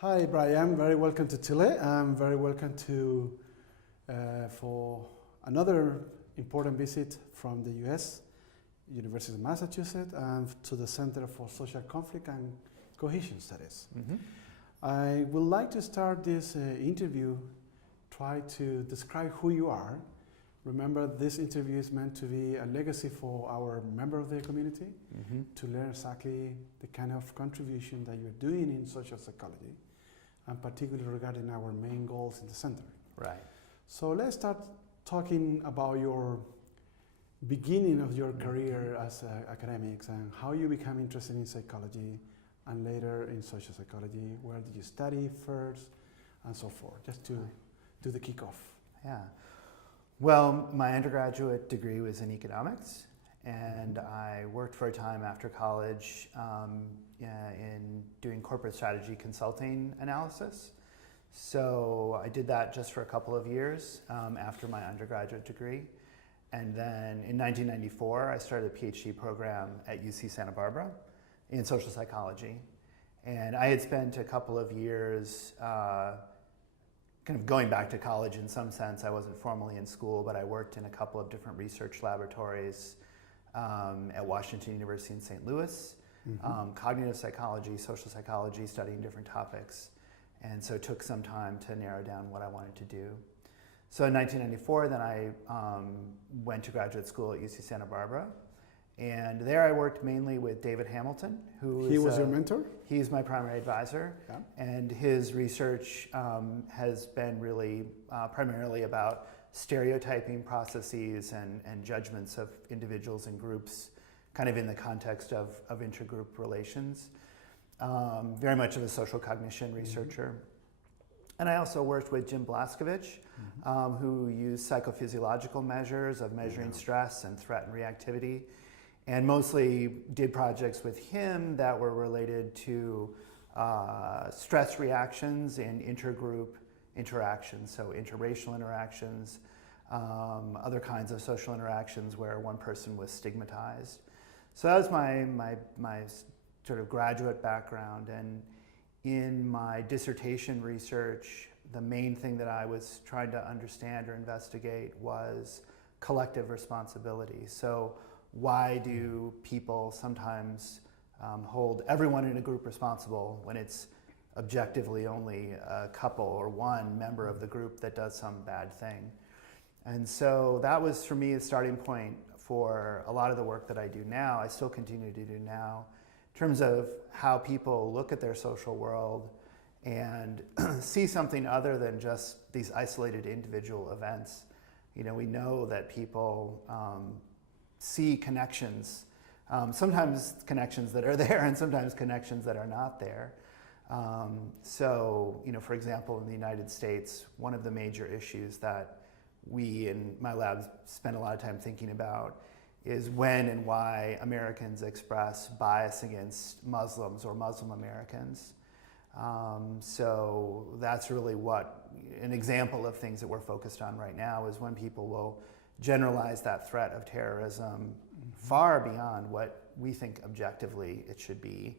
Hi, Brian. Very welcome to Chile. I'm very welcome to for another important visit from the U.S., University of Massachusetts, and to the Center for Social Conflict and Cohesion Studies. I would like to start this interview, try to describe who you are. Remember, this interview is meant to be a legacy for our member of the community, to learn exactly the kind of contribution that you're doing in social psychology, and particularly regarding our main goals in the center. Right. So let's start talking about your beginning of your career as academics and how you became interested in psychology and later in social psychology. Where did you study first and so forth, just to do the kickoff. Yeah. Well, my undergraduate degree was in economics, and I worked for a time after college in doing corporate strategy consulting analysis. So I did that just for a couple of years after my undergraduate degree. And then in 1994, I started a PhD program at UC Santa Barbara in social psychology. And I had spent a couple of years kind of going back to college in some sense. I wasn't formally in school, but I worked in a couple of different research laboratories at Washington University in St. Louis, cognitive psychology, social psychology, studying different topics. And so it took some time to narrow down what I wanted to do. So in 1994, then I went to graduate school at UC Santa Barbara. And there I worked mainly with David Hamilton, who He was your mentor? He's my primary advisor. Yeah. And his research has been really primarily about stereotyping processes and judgments of individuals and groups, kind of in the context of intergroup relations. Very much of a social cognition researcher. And I also worked with Jim Blaskovich, who used psychophysiological measures of measuring stress and threat and reactivity, and mostly did projects with him that were related to stress reactions in intergroup interactions, so interracial interactions, other kinds of social interactions where one person was stigmatized. So that was my sort of graduate background. And in my dissertation research, the main thing that I was trying to understand or investigate was collective responsibility. So why do people sometimes hold everyone in a group responsible when it's objectively only a couple or one member of the group that does some bad thing? And so that was, for me, a starting point for a lot of the work that I do now, I still continue to do now, in terms of how people look at their social world and see something other than just these isolated individual events. You know, we know that people see connections, sometimes connections that are there and sometimes connections that are not there. So, you know, for example, in the United States, one of the major issues that we in my lab spend a lot of time thinking about is when and why Americans express bias against Muslims or Muslim Americans. So that's really what an example of things that we're focused on right now is when people will generalize that threat of terrorism far beyond what we think objectively it should be,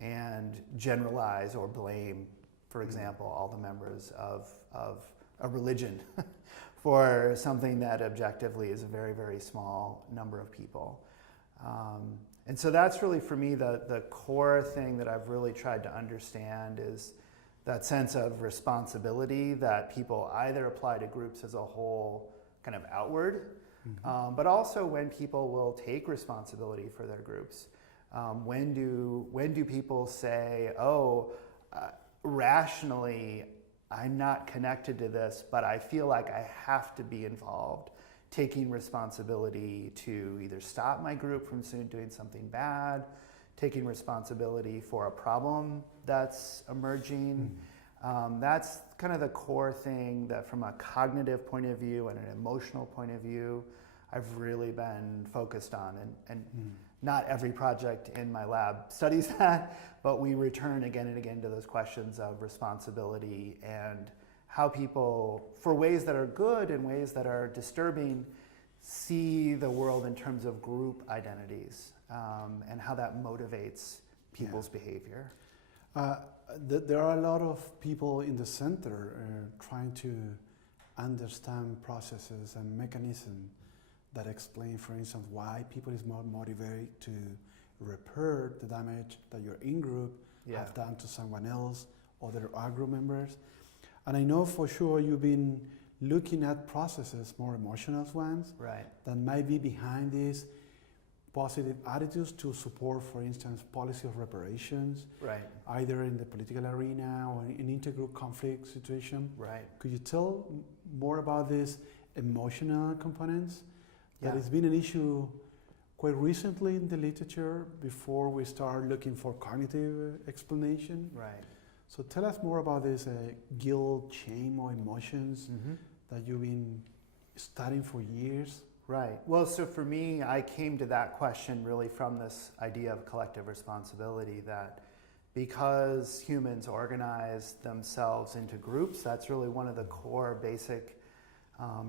and generalize or blame, for example, all the members of a religion for something that objectively is a very, very small number of people. And so that's really, for me, the core thing that I've really tried to understand is that sense of responsibility that people either apply to groups as a whole, kind of outward, but also when people will take responsibility for their groups. When do people say, oh, rationally, I'm not connected to this, but I feel like I have to be involved, taking responsibility to either stop my group from doing something bad, taking responsibility for a problem that's emerging. That's kind of the core thing that from a cognitive point of view and an emotional point of view, I've really been focused on. And not every project in my lab studies that, but we return again and again to those questions of responsibility and how people, for ways that are good and ways that are disturbing, see the world in terms of group identities and how that motivates people's behavior. There are a lot of people in the center trying to understand processes and mechanisms that explain, for instance, why people is more motivated to repair the damage that your in-group have done to someone else, other group members. And I know for sure you've been looking at processes, more emotional ones, Right. that might be behind these positive attitudes to support, for instance, policy of reparations, Right. either in the political arena or in intergroup conflict situation. Right. Could you tell more about these emotional components? That Yeah. has been an issue quite recently in the literature before we start looking for cognitive explanation. Right. So tell us more about this guilt, shame, or emotions Mm-hmm. that you've been studying for years. Right. Well, so for me, I came to that question really from this idea of collective responsibility, that because humans organize themselves into groups, that's really one of the core basic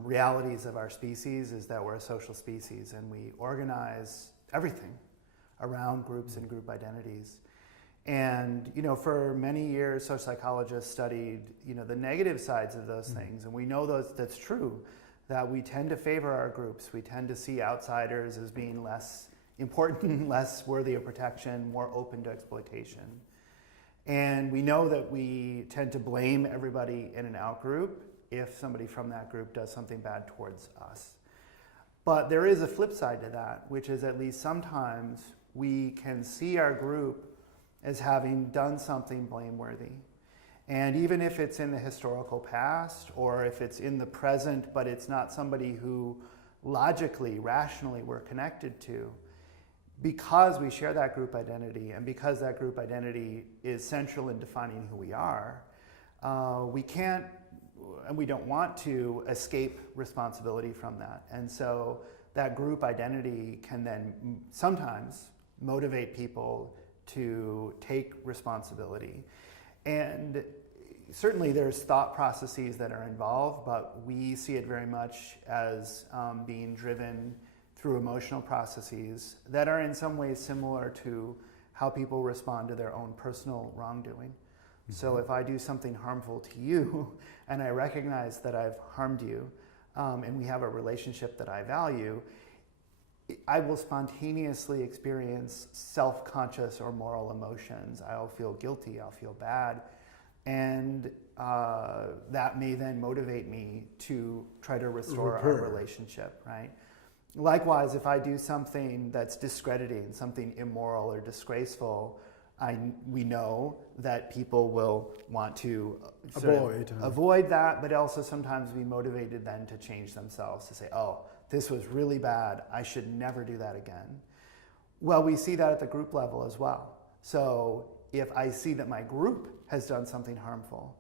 realities of our species, is that we're a social species and we organize everything around groups and group identities. And, for many years, social psychologists studied, the negative sides of those things. And we know that's true, that we tend to favor our groups. We tend to see outsiders as being less important, less worthy of protection, more open to exploitation. And we know that we tend to blame everybody in an outgroup if somebody from that group does something bad towards us. But there is a flip side to that, which is at least sometimes we can see our group as having done something blameworthy. And even if it's in the historical past or if it's in the present, but it's not somebody who logically, rationally we're connected to, because we share that group identity and because that group identity is central in defining who we are, we can't and we don't want to escape responsibility from that. And so that group identity can then sometimes motivate people to take responsibility. And certainly there's thought processes that are involved, but we see it very much as being driven through emotional processes that are in some ways similar to how people respond to their own personal wrongdoing. So if I do something harmful to you and I recognize that I've harmed you and we have a relationship that I value, I will spontaneously experience self-conscious or moral emotions. I'll feel guilty, I'll feel bad, and that may then motivate me to try to restore our relationship, right? Likewise, if I do something that's discrediting, something immoral or disgraceful, we know that people will want to avoid that, but also sometimes be motivated then to change themselves, to say, oh, this was really bad, I should never do that again. Well, we see that at the group level as well. So if I see that my group has done something harmful,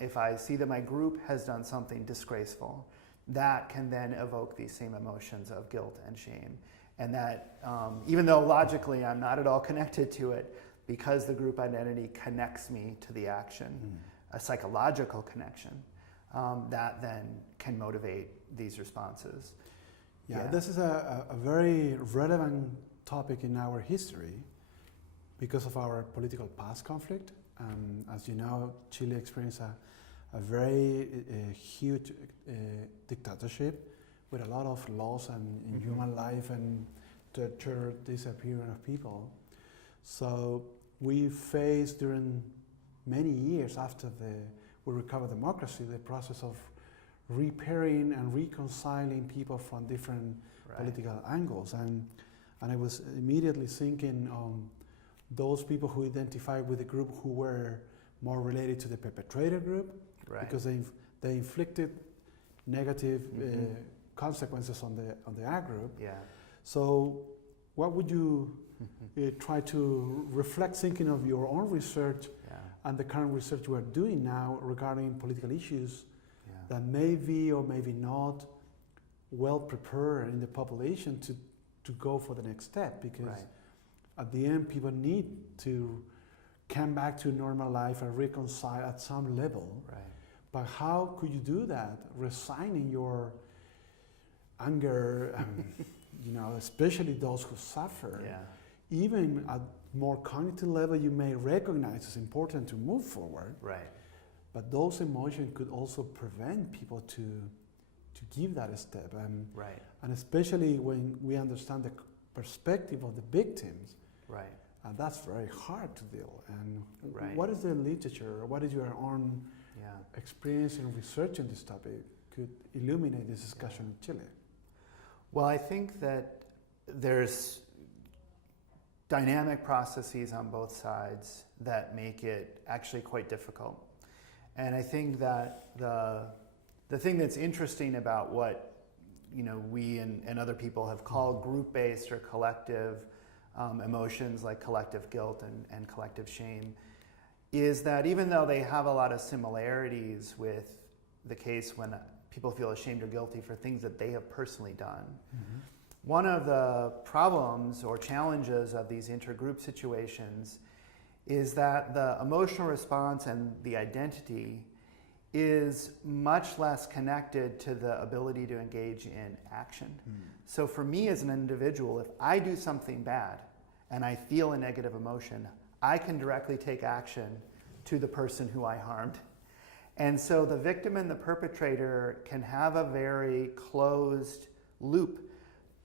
if I see that my group has done something disgraceful, that can then evoke these same emotions of guilt and shame. And that, even though logically I'm not at all connected to it, because the group identity connects me to the action, a psychological connection, that then can motivate these responses. Yeah, this is a very relevant topic in our history because of our political past conflict. As you know, Chile experienced a very huge dictatorship with a lot of loss and human life and torture, disappearance of people. So we faced during many years after we recovered democracy, the process of repairing and reconciling people from different political angles. And I was immediately thinking on those people who identified with the group who were more related to the perpetrator group, because they inflicted negative consequences on the A group. Yeah. So what would you try to reflect, thinking of your own research and the current research we're doing now regarding political issues that may be or maybe not well prepared in the population to go for the next step, because at the end people need to come back to normal life and reconcile at some level. But how could you do that, resigning your anger, especially those who suffer, even more cognitive level, you may recognize it's important to move forward. Right. But those emotions could also prevent people to give that step. Right. And especially when we understand the perspective of the victims. Right. And that's very hard to deal. And Right. what is the literature, what is your own experience in researching this topic could illuminate this discussion in Chile? Well, I think that there's dynamic processes on both sides that make it actually quite difficult. And I think that the thing that's interesting about what we and other people have called group-based or collective emotions like collective guilt and collective shame is that even though they have a lot of similarities with the case when people feel ashamed or guilty for things that they have personally done, one of the problems or challenges of these intergroup situations is that the emotional response and the identity is much less connected to the ability to engage in action. So for me as an individual, if I do something bad and I feel a negative emotion, I can directly take action to the person who I harmed. And so the victim and the perpetrator can have a very closed loop.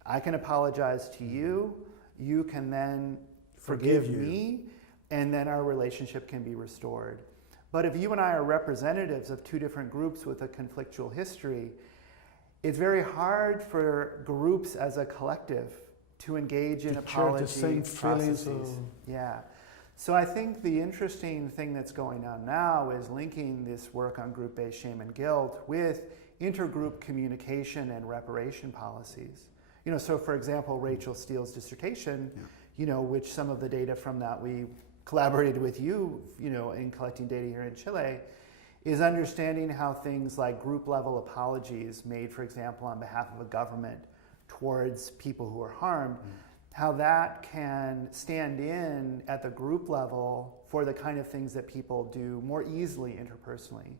I can apologize to you, you can then forgive me, and then our relationship can be restored. But if you and I are representatives of two different groups with a conflictual history, it's very hard for groups as a collective to engage in apology processes. Yeah. So I think the interesting thing that's going on now is linking this work on group-based shame and guilt with intergroup communication and reparation policies. So for example, Rachel Steele's dissertation, which some of the data from that we collaborated with you, in collecting data here in Chile, is understanding how things like group level apologies made, for example, on behalf of a government towards people who are harmed, how that can stand in at the group level for the kind of things that people do more easily interpersonally.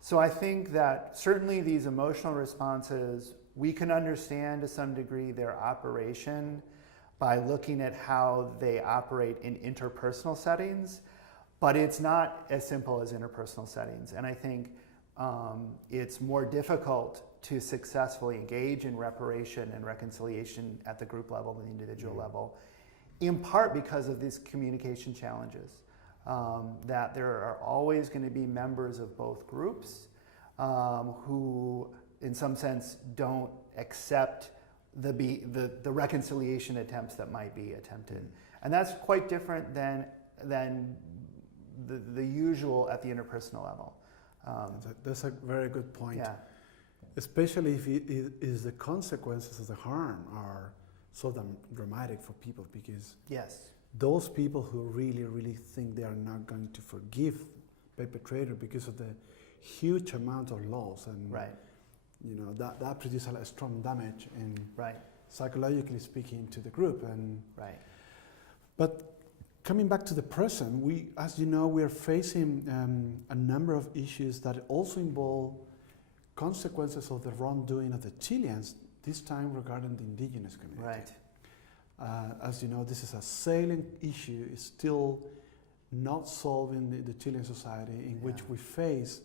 So I think that certainly these emotional responses, we can understand to some degree their operation by looking at how they operate in interpersonal settings, but it's not as simple as interpersonal settings. And I think it's more difficult to successfully engage in reparation and reconciliation at the group level than the individual level, in part because of these communication challenges, that there are always going to be members of both groups who, in some sense, don't accept the reconciliation attempts that might be attempted. And that's quite different than the usual at the interpersonal level. That's a very good point. Yeah. Especially if it is the consequences of the harm are so dramatic for people, because those people who really think they are not going to forgive the perpetrator because of the huge amount of loss, and that produces a strong damage and psychologically speaking to the group. And but coming back to the present, as you know, we are facing a number of issues that also involve consequences of the wrongdoing of the Chileans, this time regarding the indigenous community. As you know, this is a salient issue. It's still not solved in the Chilean society, in which we face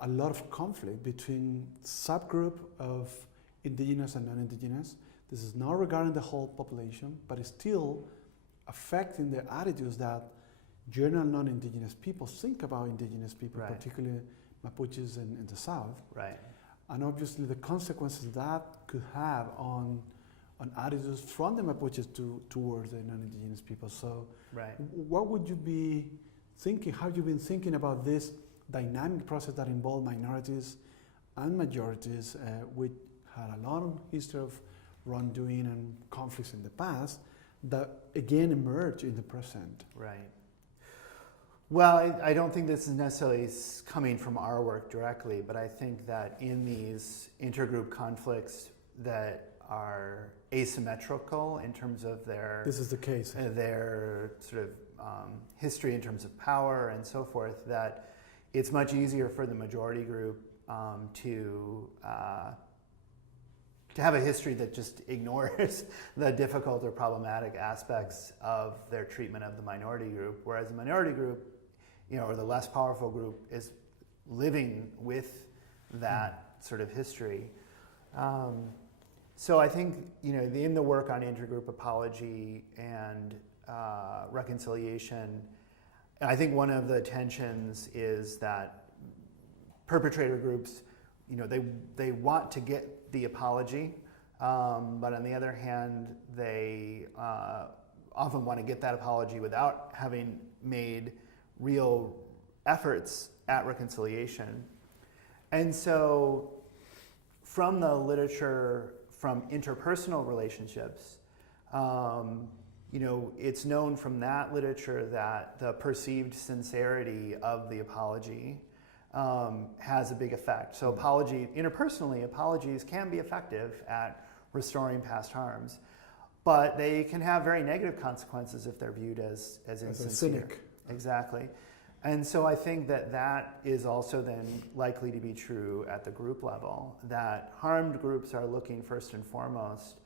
a lot of conflict between subgroup of indigenous and non-indigenous. This is not regarding the whole population, but it's still affecting the attitudes that general non-indigenous people think about indigenous people, particularly Mapuches in the south. And obviously the consequences that could have on attitudes from the Mapuches towards the non-indigenous people. So what would you be thinking, how have you been thinking about this dynamic process that involved minorities and majorities, which had a long history of wrongdoing and conflicts in the past, that again emerge in the present? Well, I don't think this is necessarily coming from our work directly, but I think that in these intergroup conflicts that are asymmetrical in terms of their their sort of history in terms of power and so forth, that it's much easier for the majority group to to have a history that just ignores the difficult or problematic aspects of their treatment of the minority group, whereas the minority group, or the less powerful group, is living with that sort of history. So I think, in the work on intergroup apology and reconciliation, I think one of the tensions is that perpetrator groups, they want to get the apology, but on the other hand, they often want to get that apology without having made real efforts at reconciliation. And so from the literature, from interpersonal relationships, it's known from that literature that the perceived sincerity of the apology has a big effect. So interpersonally, apologies can be effective at restoring past harms, but they can have very negative consequences if they're viewed as insincere. A cynic. Exactly. And so I think that is also then likely to be true at the group level, that harmed groups are looking first and foremost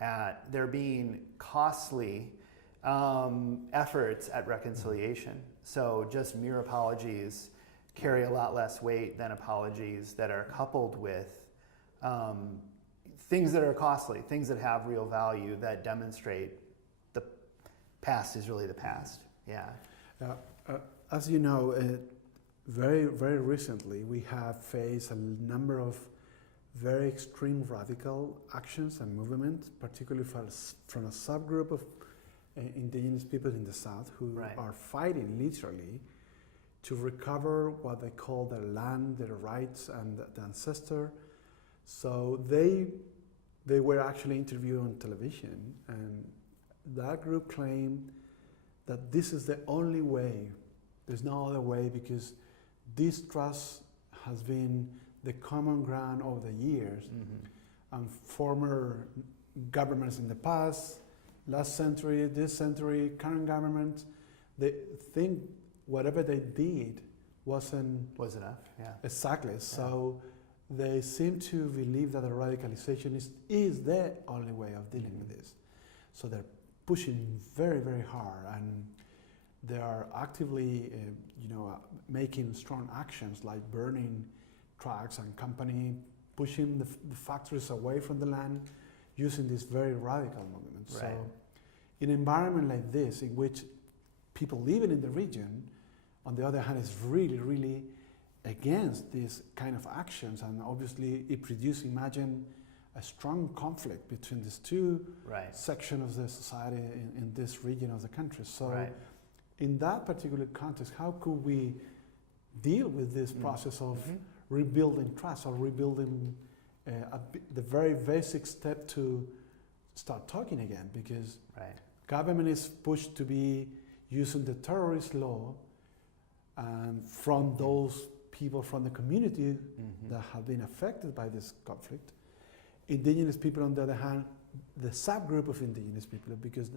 at there being costly efforts at reconciliation. So just mere apologies carry a lot less weight than apologies that are coupled with things that are costly, things that have real value, that demonstrate the past is really the past. Yeah. As you know, very, very recently we have faced a number of very extreme radical actions and movements, particularly from a subgroup of indigenous people in the South who are fighting literally to recover what they call their land, their rights, and the ancestor. So they were actually interviewed on television, and that group claimed that this is the only way. There's no other way, because this trust has been the common ground over the years. And former governments in the past, last century, this century, current government, they think whatever they did was enough. Yeah. Exactly. Yeah. So they seem to believe that the radicalization is the only way of dealing with this. So they're pushing very, very hard, and they are actively, making strong actions like burning trucks and company, pushing the factories away from the land, using this very radical movement. Right. So in an environment like this, in which people living in the region, on the other hand, is really, really against these kind of actions, and obviously it produces, imagine, a strong conflict between these two sections of the society in this region of the country. So in that particular context, how could we deal with this process of rebuilding trust, or rebuilding the very basic step to start talking again? Because government is pushed to be using the terrorist law, and from those people from the community that have been affected by this conflict. Indigenous people, on the other hand, the subgroup of indigenous people, because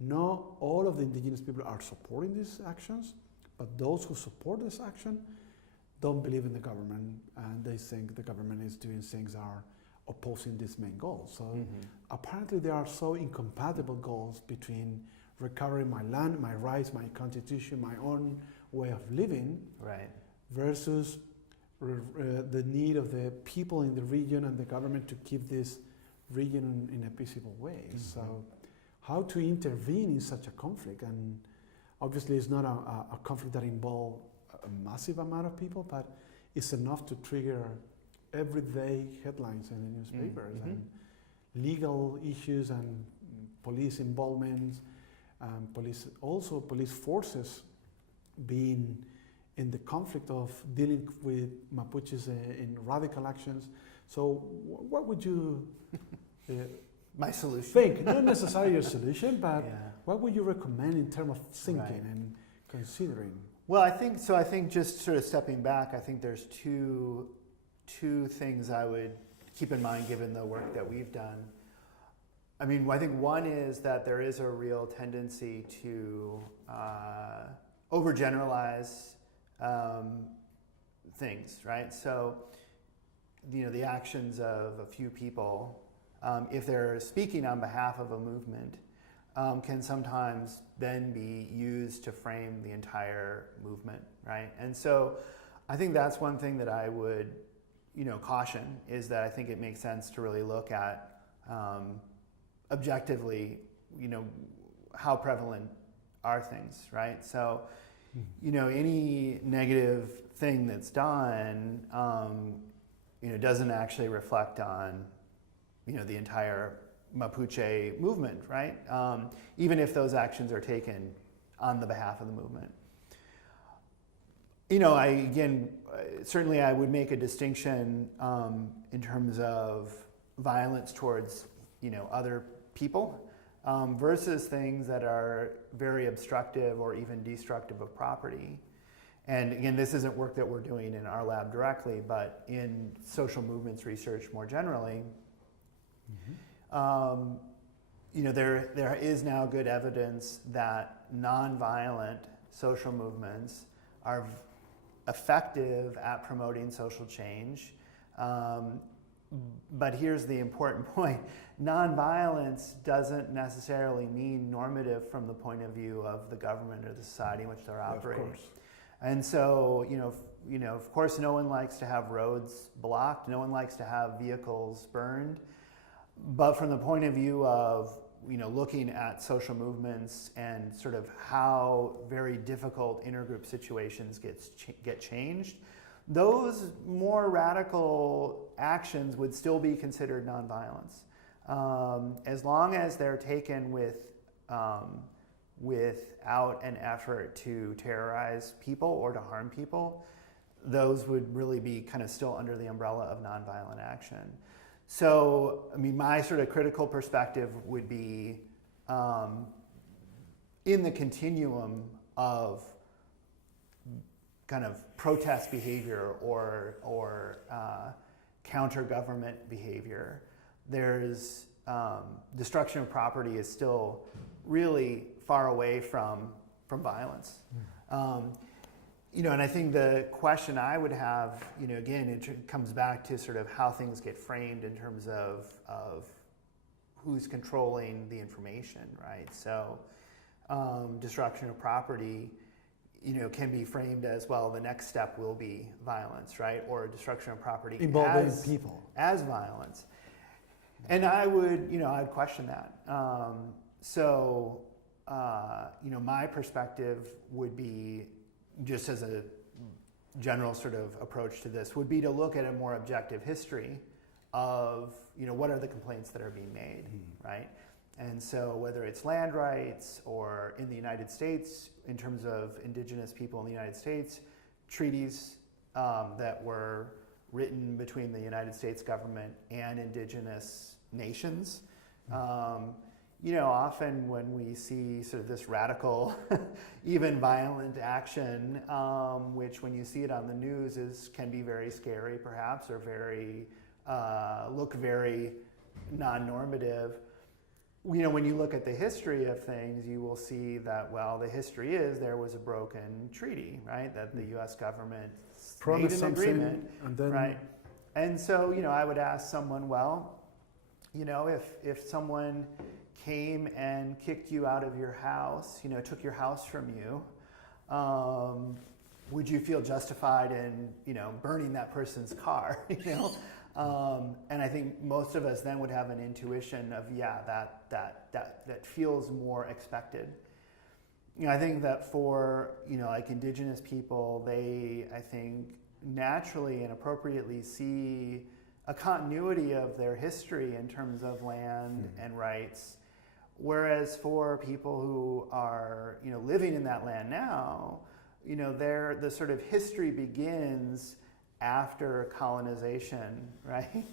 not all of the indigenous people are supporting these actions, but those who support this action don't believe in the government, and they think the government is doing things that are opposing this main goal. So apparently there are so incompatible goals between recovering my land, my rights, my constitution, my own way of living, versus the need of the people in the region and the government to keep this region in a peaceable way. So how to intervene in such a conflict? And obviously it's not a conflict that involves a massive amount of people, but it's enough to trigger everyday headlines in the newspapers, and legal issues and police involvement, police forces being in the conflict of dealing with Mapuches in radical actions. So what would you my solution think? Not necessarily your solution, but what would you recommend in terms of thinking and considering? Well, I think just sort of stepping back, I think there's two things I would keep in mind given the work that we've done. I mean, I think one is that there is a real tendency to overgeneralize things, right? So, the actions of a few people if they're speaking on behalf of a movement, can sometimes then be used to frame the entire movement, right? And so I think that's one thing that I would, caution, is that I think it makes sense to really look at objectively, how prevalent are things, right? So, any negative thing that's done, doesn't actually reflect on, the entire Mapuche movement, right? Even if those actions are taken on the behalf of the movement. Certainly I would make a distinction in terms of violence towards, other people versus things that are very obstructive or even destructive of property. And again, this isn't work that we're doing in our lab directly, but in social movements research more generally, there is now good evidence that nonviolent social movements are effective at promoting social change. But here's the important point. Nonviolence doesn't necessarily mean normative from the point of view of the government or the society in which they're operating. Of course. And so, of course, no one likes to have roads blocked. No one likes to have vehicles burned. But from the point of view of, looking at social movements and sort of how very difficult intergroup situations get changed, those more radical actions would still be considered nonviolence. As long as they're taken without an effort to terrorize people or to harm people, those would really be kind of still under the umbrella of nonviolent action. So, my sort of critical perspective would be in the continuum of kind of protest behavior or counter-government behavior, there's destruction of property is still really far away from violence. And I think the question I would have, again, it comes back to sort of how things get framed in terms of who's controlling the information, right? So destruction of property, can be framed as, well, the next step will be violence, right? Or destruction of property involving people as violence. And I would, I'd question that. My perspective would be, just as a general sort of approach to this, would be to look at a more objective history of, what are the complaints that are being made, right? And so whether it's land rights or in the United States, in terms of indigenous people in the United States, treaties that were written between the United States government and indigenous nations. Often when we see sort of this radical, even violent action, which when you see it on the news can be very scary perhaps, or look very non-normative. When you look at the history of things, you will see that, well, the history is there was a broken treaty, right? That the U.S. government promised made an agreement, and then... right? And so, I would ask someone, well, if someone came and kicked you out of your house, took your house from you, would you feel justified in, burning that person's car, And I think most of us then would have an intuition of, that feels more expected. I think that for, like indigenous people, they, I think, naturally and appropriately see a continuity of their history in terms of land and rights. Whereas for people who are, living in that land now, the sort of history begins after colonization, right?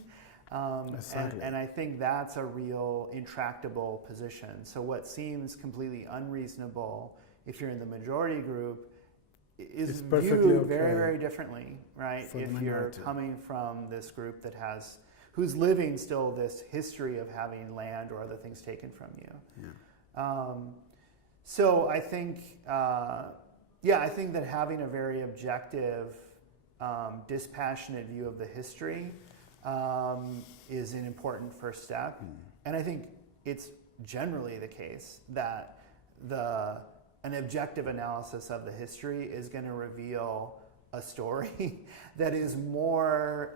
Exactly. And I think that's a real intractable position. So what seems completely unreasonable if you're in the majority group is viewed very, very differently, right? If you're coming from this group who's living still this history of having land or other things taken from you. Yeah. So I think, I think that having a very objective, dispassionate view of the history is an important first step. And I think it's generally the case that an objective analysis of the history is going to reveal a story that is more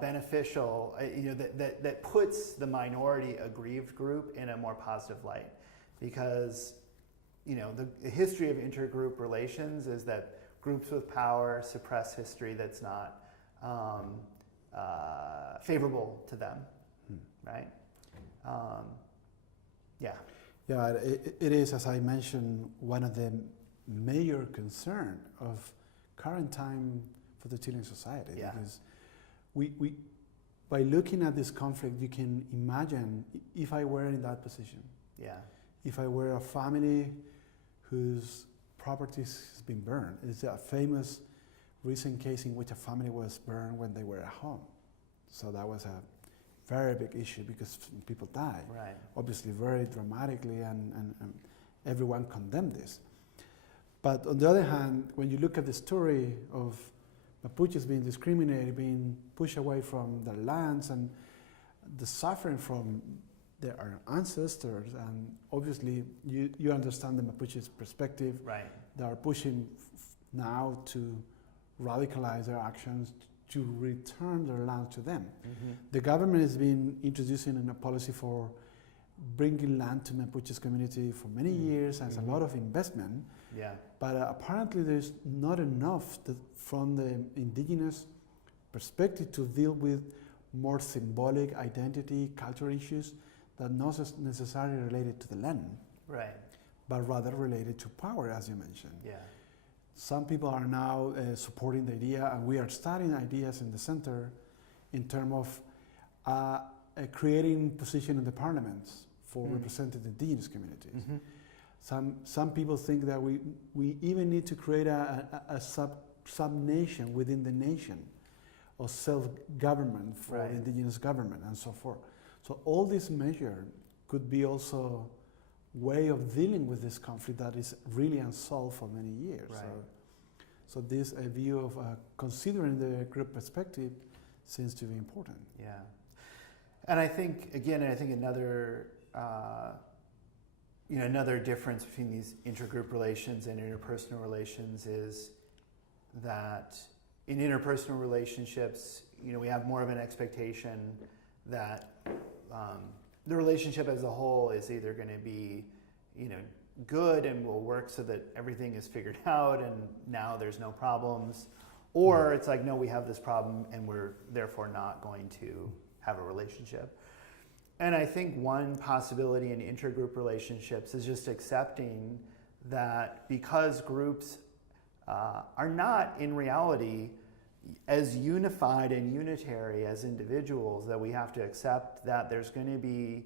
beneficial, that puts the minority aggrieved group in a more positive light. Because, the history of intergroup relations is that groups with power suppress history that's not favorable to them, right? Yeah. Yeah, it is, as I mentioned, one of the major concern of current time for the Chilean society. Yeah. Because we by looking at this conflict, you can imagine if I were in that position. Yeah. If I were a family whose properties has been burned. It's a famous recent case in which a family was burned when they were at home. So that was a very big issue because people died. Right. Obviously very dramatically, and everyone condemned this. But on the other hand, when you look at the story of Mapuches being discriminated, being pushed away from their lands, and the suffering from their ancestors, and obviously you understand the Mapuches perspective. Right. They are pushing now to radicalize their actions to return their land to them. Mm-hmm. The government has been introducing a policy for bringing land to Mapuches community for many years, and Mm-hmm. a lot of investment. Yeah. But apparently there's not enough from the indigenous perspective to deal with more symbolic identity, cultural issues that not necessarily related to the land, Right. but rather related to power, as you mentioned. Yeah. Some people are now supporting the idea, and we are starting ideas in the center in terms of creating position in the parliaments for representing the indigenous communities. Mm-hmm. Some people think that we even need to create a sub-nation within the nation of self-government for Right. indigenous government and so forth. So all these measures could be also way of dealing with this conflict that is really unsolved for many years. Right. So this view of considering the group perspective seems to be important. Yeah. And I think, again, another another difference between these intergroup relations and interpersonal relations is that in interpersonal relationships, we have more of an expectation that the relationship as a whole is either going to be, good and will work so that everything is figured out and now there's no problems, or it's like, no, we have this problem and we're therefore not going to have a relationship. And I think one possibility in intergroup relationships is just accepting that because groups are not in reality as unified and unitary as individuals, that we have to accept that there's going to be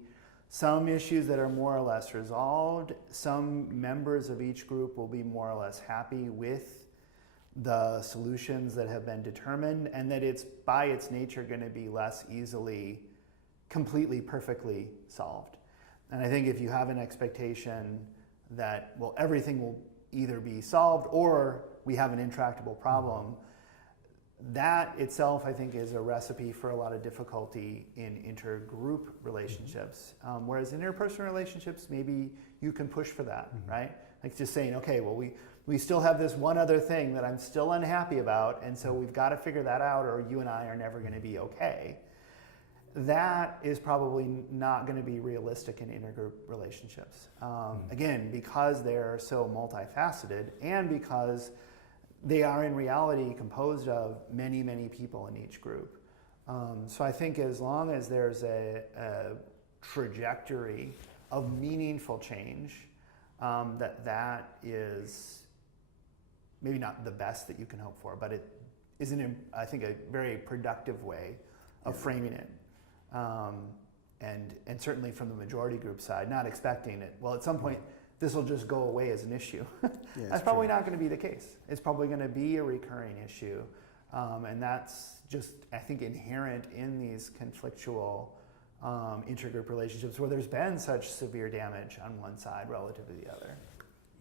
some issues that are more or less resolved. Some members of each group will be more or less happy with the solutions that have been determined, and that it's by its nature going to be less easily completely perfectly solved. And I think if you have an expectation that, well, everything will either be solved or we have an intractable problem, that itself, I think, is a recipe for a lot of difficulty in intergroup relationships. Whereas in interpersonal relationships, maybe you can push for that, right? Like just saying, okay, well, we still have this one other thing that I'm still unhappy about, and so we've got to figure that out, or you and I are never going to be okay. That is probably not going to be realistic in intergroup relationships. Again, because they're so multifaceted, and because they are in reality composed of many, many people in each group. So I think as long as there's a trajectory of meaningful change, that is maybe not the best that you can hope for, but it is, I think, a very productive way of framing it. And certainly from the majority group side, not expecting it, well, at some point, this will just go away as an issue. That's probably not going to be the case. It's probably going to be a recurring issue. And that's just, I think, inherent in these conflictual intergroup relationships where there's been such severe damage on one side relative to the other.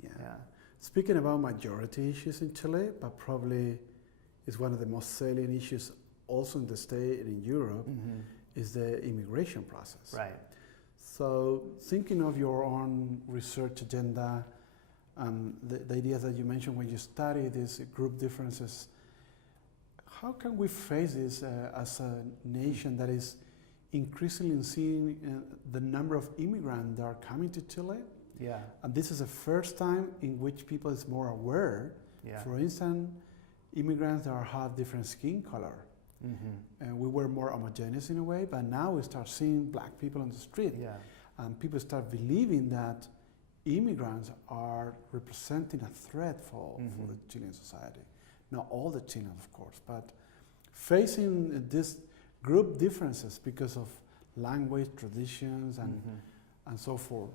Yeah. Speaking about majority issues in Chile, but probably is one of the most salient issues also in the States and in Europe, is the immigration process. Right. So thinking of your own research agenda, the ideas that you mentioned when you study these group differences, how can we face this as a nation that is increasingly seeing the number of immigrants that are coming to Chile? Yeah. And this is the first time in which people is more aware. Yeah. For instance, immigrants that have different skin color. And we were more homogeneous in a way, but now we start seeing black people on the street. Yeah. And people start believing that immigrants are representing a threat for the Chilean society. Not all the Chileans, of course, but facing these group differences because of language, traditions, and so forth.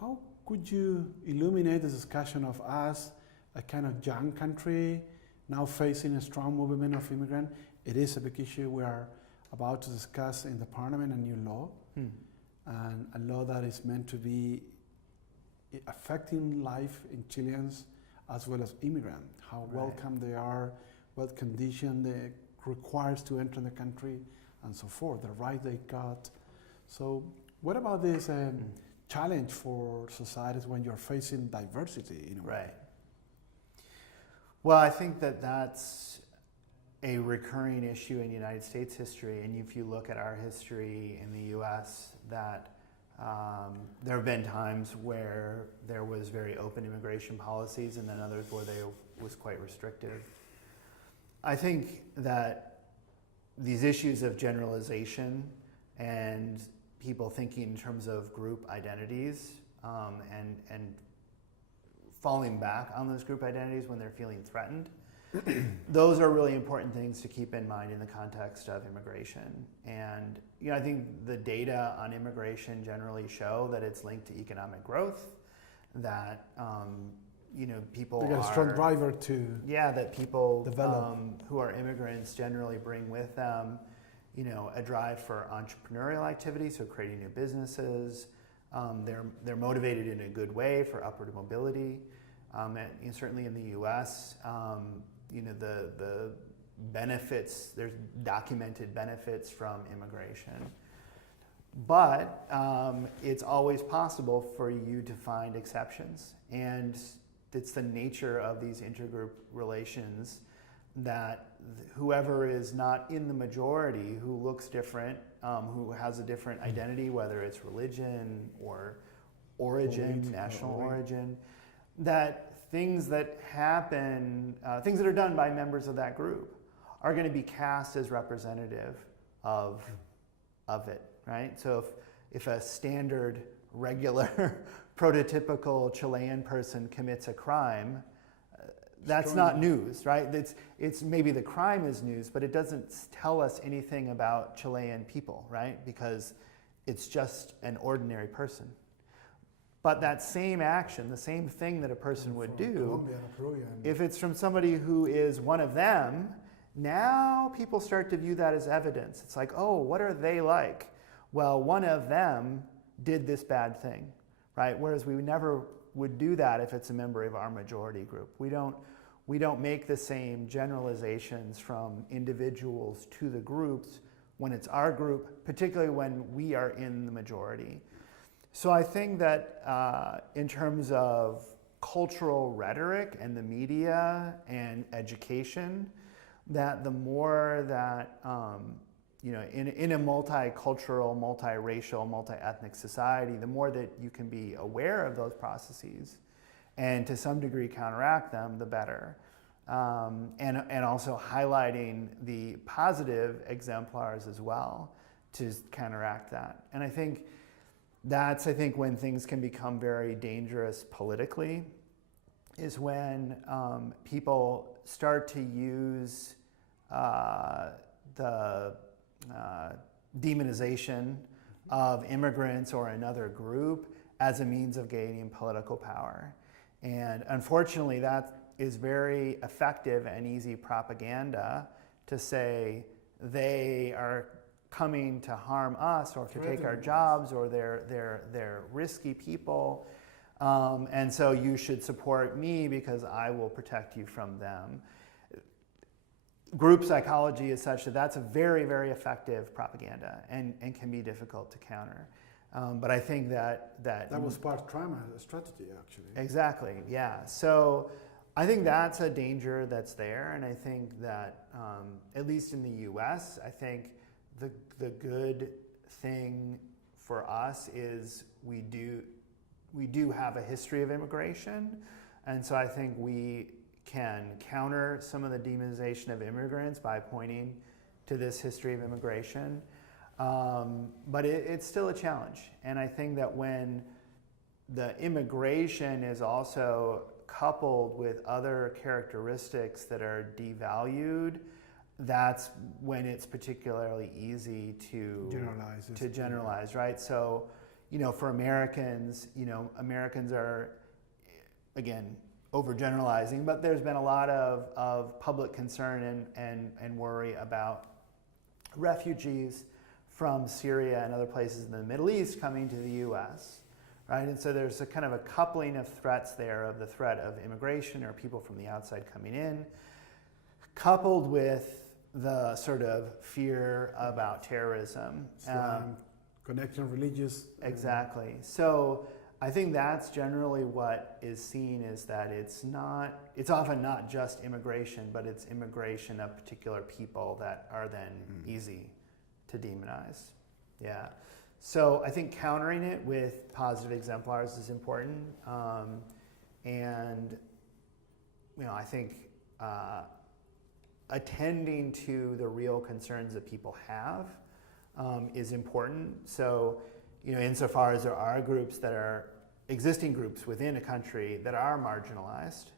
How could you illuminate the discussion of us, a kind of young country, now facing a strong movement of immigrants? It is a big issue. We are about to discuss in the parliament a new law, and a law that is meant to be affecting life in Chileans as well as immigrants, how welcome they are, what condition they requires to enter the country, and so forth, the right they got. So what about this challenge for societies when you're facing diversity in a way? Right. Well, I think that that's a recurring issue in United States history, and if you look at our history in the US, that there have been times where there was very open immigration policies and then others where they was quite restrictive. I think that these issues of generalization and people thinking in terms of group identities and falling back on those group identities when they're feeling threatened, those are really important things to keep in mind in the context of immigration. And I think the data on immigration generally show that it's linked to economic growth, that people they got a strong driver to that people develop. Who are immigrants generally bring with them a drive for entrepreneurial activity, so creating new businesses. They're motivated in a good way for upward mobility. And certainly in the U.S., the benefits, there's documented benefits from immigration. But it's always possible for you to find exceptions. And it's the nature of these intergroup relations that whoever is not in the majority, who looks different, who has a different identity, whether it's religion or origin, national origin, that things that happen, things that are done by members of that group are going to be cast as representative of it, right? So if a standard, regular, prototypical Chilean person commits a crime, that's not news, right? It's maybe the crime is news, but it doesn't tell us anything about Chilean people, right? Because it's just an ordinary person. But that same action, the same thing that a person would do, if it's from somebody who is one of them, now people start to view that as evidence. It's like, oh, what are they like? Well, one of them did this bad thing, right? Whereas we never would do that if it's a member of our majority group. We don't make the same generalizations from individuals to the groups when it's our group, particularly when we are in the majority. So I think that in terms of cultural rhetoric and the media and education, that the more that, in a multicultural, multiracial, multi-ethnic society, the more that you can be aware of those processes and to some degree counteract them, the better. And also highlighting the positive exemplars as well to counteract that. And I think that's, when things can become very dangerous politically, is when people start to use the demonization of immigrants or another group as a means of gaining political power. And unfortunately, that is very effective and easy propaganda to say they are coming to harm us or to take our jobs, or they're risky people, and so you should support me because I will protect you from them. group psychology is such that that's a very, very effective propaganda and can be difficult to counter. But I think that was part of trauma strategy, actually. Exactly, yeah. So I think that's a danger that's there, and I think that at least in the U.S., I think the good thing for us is we do have a history of immigration, and so I think we can counter some of the demonization of immigrants by pointing to this history of immigration. But it's still a challenge. And I think that when the immigration is also coupled with other characteristics that are devalued, that's when it's particularly easy to generalize, right? So, for Americans, Americans are, again, overgeneralizing, but there's been a lot of public concern and worry about refugees from Syria and other places in the Middle East coming to the U.S., right? And so there's a kind of a coupling of threats there, of the threat of immigration or people from the outside coming in, coupled with the sort of fear about terrorism. Connection religious. Exactly. So I think that's generally what is seen, is that it's often not just immigration, but it's immigration of particular people that are then easy to demonize. Yeah. So I think countering it with positive exemplars is important. And, I think attending to the real concerns that people have is important. So, insofar as there are groups that are existing groups within a country that are marginalized,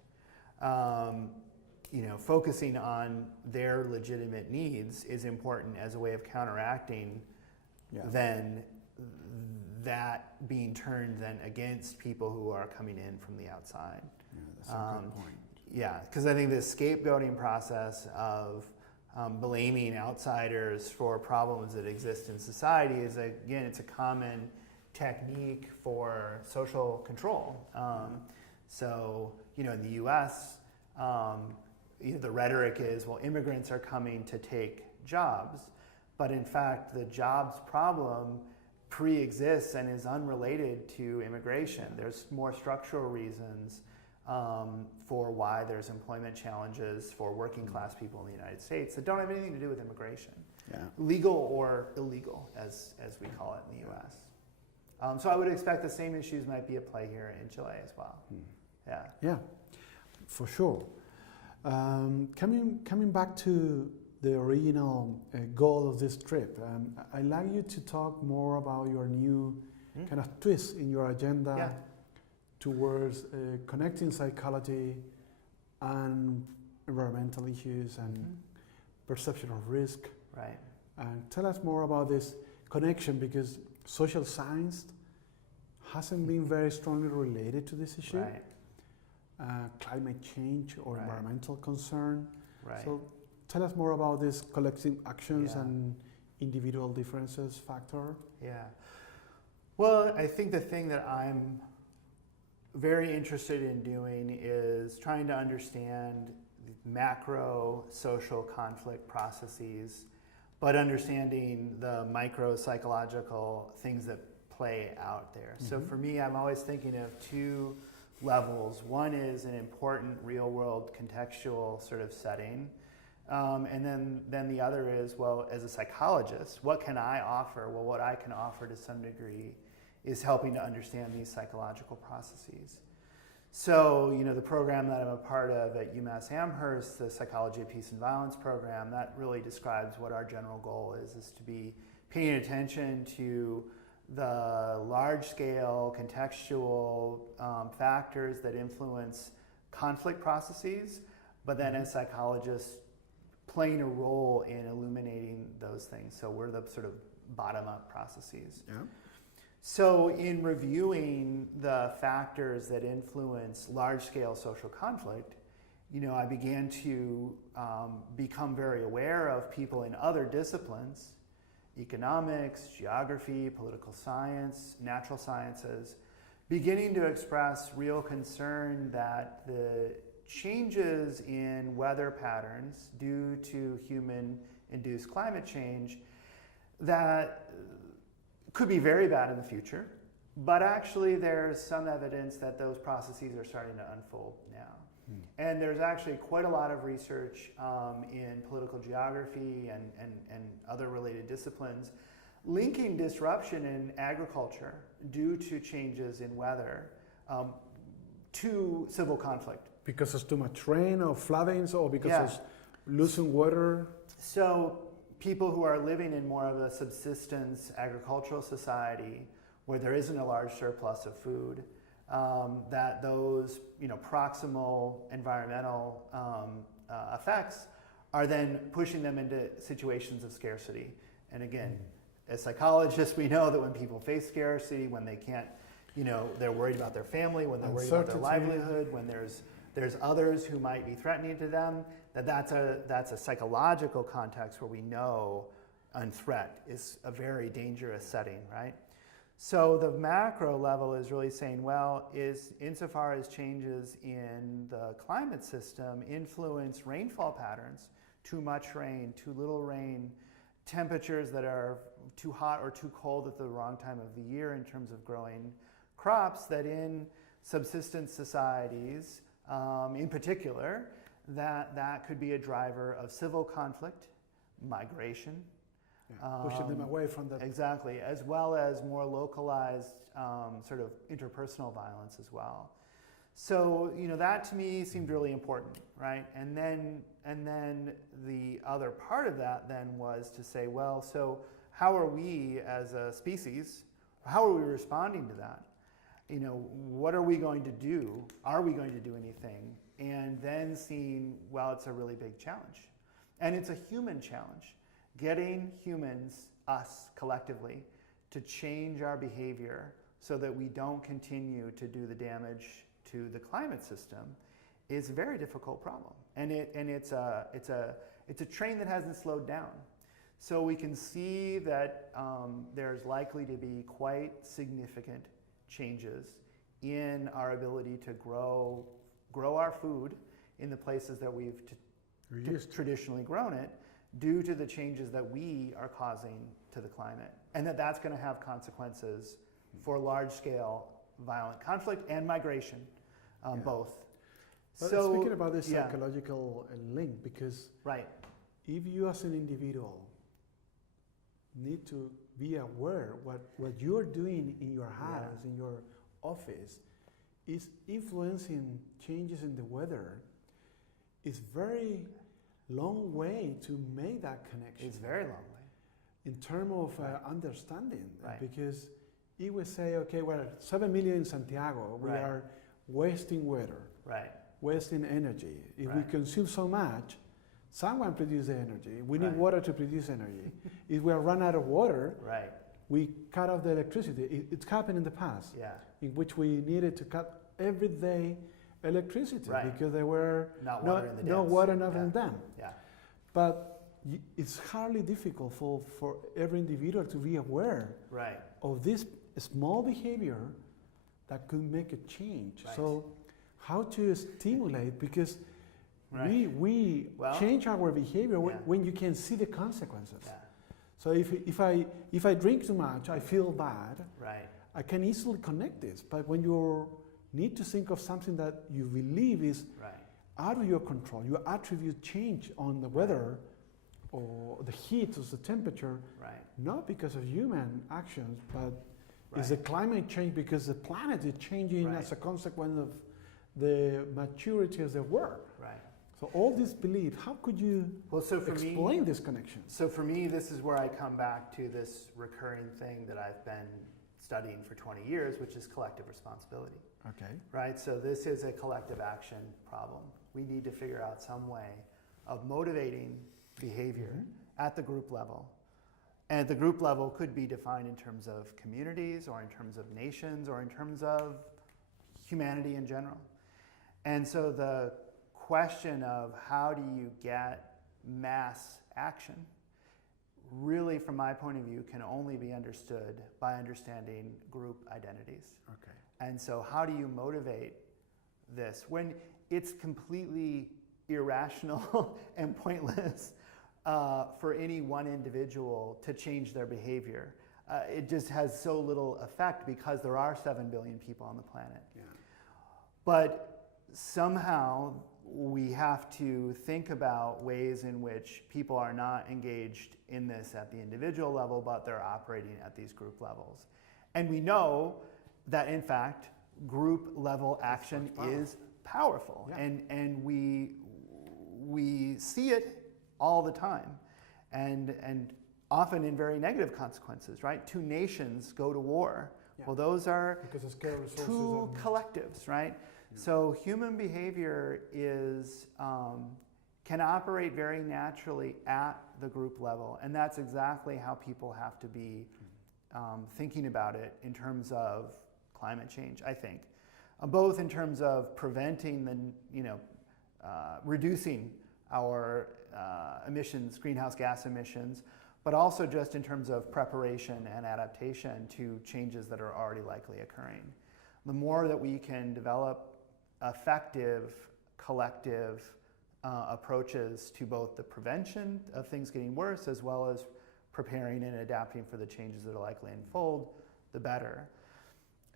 focusing on their legitimate needs is important as a way of counteracting then that being turned then against people who are coming in from the outside. Yeah, that's a good point. Yeah, because I think the scapegoating process of blaming outsiders for problems that exist in society is, again, it's a common technique for social control. So, in the U.S., the rhetoric is, well, immigrants are coming to take jobs, but in fact, the jobs problem pre-exists and is unrelated to immigration. There's more structural reasons for why there's employment challenges for working class people in the United States that don't have anything to do with immigration. Yeah. Legal or illegal, as we call it in the U.S. So I would expect the same issues might be at play here in Chile as well. Yeah. Yeah, for sure. Coming back to the original goal of this trip, I'd like you to talk more about your new kind of twist in your agenda towards connecting psychology and environmental issues and perception of risk. Right. And tell us more about this connection, because social science hasn't been very strongly related to this issue. Right. Climate change or environmental concern. Right. So tell us more about this collective actions and individual differences factor. Yeah. Well, I think the thing that I'm very interested in doing is trying to understand macro social conflict processes, but understanding the micro psychological things that play out there. So for me, I'm always thinking of two levels. One is an important real world contextual sort of setting. And then the other is, well, as a psychologist, what can I offer? Well, what I can offer to some degree is helping to understand these psychological processes. So, the program that I'm a part of at UMass Amherst, the Psychology of Peace and Violence program, that really describes what our general goal is to be paying attention to the large-scale contextual factors that influence conflict processes, but then as psychologists playing a role in illuminating those things. So we're the sort of bottom-up processes. Yeah. So in reviewing the factors that influence large-scale social conflict, I began to become very aware of people in other disciplines, economics, geography, political science, natural sciences, beginning to express real concern that the changes in weather patterns due to human-induced climate change that could be very bad in the future, but actually there's some evidence that those processes are starting to unfold now. And there's actually quite a lot of research in political geography and other related disciplines linking disruption in agriculture due to changes in weather to civil conflict. Because there's too much rain or floodings, or because Yeah. there's losing water? So people who are living in more of a subsistence agricultural society where there isn't a large surplus of food, that those proximal environmental effects are then pushing them into situations of scarcity. And again, as psychologists, we know that when people face scarcity, when they can't, they're worried about their family, when they're worried about their livelihood, when there's others who might be threatening to them, that's a psychological context where we know threat is a very dangerous setting, right? So the macro level is really saying, well, insofar as changes in the climate system influence rainfall patterns, too much rain, too little rain, temperatures that are too hot or too cold at the wrong time of the year in terms of growing crops, that in subsistence societies, in particular, that could be a driver of civil conflict, migration, Pushing them away from that. Exactly, as well as more localized sort of interpersonal violence as well. So that to me seemed really important, right? And then the other part of that then was to say, well, so how are we as a species, how are we responding to that? What are we going to do? Are we going to do anything? And then seeing, well, it's a really big challenge. And it's a human challenge. Getting humans, us collectively, to change our behavior so that we don't continue to do the damage to the climate system is a very difficult problem. And it's a train that hasn't slowed down. So we can see that there's likely to be quite significant changes in our ability to grow our food in the places that we've traditionally grown it, due to the changes that we are causing to the climate. And that's going to have consequences for large-scale violent conflict and migration, both. But so, speaking about this psychological link, because if you as an individual need to be aware what you're doing in your house, in your office, is influencing changes in the weather, it's very long way to make that connection. It's very long way. In terms of understanding, because it would say, okay, well, 7 million in Santiago, we are wasting water, wasting energy. If we consume so much, someone produces the energy. We need water to produce energy. If we run out of water, we cut off the electricity. It's happened in the past, in which we needed to cut everyday electricity because there were no water enough in them. But it's hardly difficult for every individual to be aware of this small behavior that could make a change. So how to stimulate, because we change our behavior when you can see the consequences. So if I drink too much, I feel bad. I can easily connect this. But when you need to think of something that you believe is out of your control, you attribute change on the weather or the heat or the temperature, not because of human actions, but it's the climate change because the planet is changing as a consequence of the maturity of the world. So all this belief, how could you explain this connection? So for me, this is where I come back to this recurring thing that I've been studying for 20 years, which is collective responsibility. So this is a collective action problem. We need to figure out some way of motivating behavior at the group level. And the group level could be defined in terms of communities or in terms of nations or in terms of humanity in general. And so the question of how do you get mass action really, from my point of view, can only be understood by understanding group identities. And so how do you motivate this? it's completely irrational and pointless for any one individual to change their behavior. It just has so little effect because there are 7 billion people on the planet. Yeah. But somehow we have to think about ways in which people are not engaged in this at the individual level, but they're operating at these group levels. And we know that, in fact, group level action is powerful. Yeah. And we see it all the time. And often in very negative consequences, right? 2 nations go to war. Yeah. Well, those are Because of scarce resources 2 and- collectives, right? So human behavior is can operate very naturally at the group level, and that's exactly how people have to be thinking about it in terms of climate change, I think, both in terms of preventing reducing our emissions, greenhouse gas emissions, but also just in terms of preparation and adaptation to changes that are already likely occurring. The more that we can develop effective collective approaches to both the prevention of things getting worse as well as preparing and adapting for the changes that are likely to unfold, the better.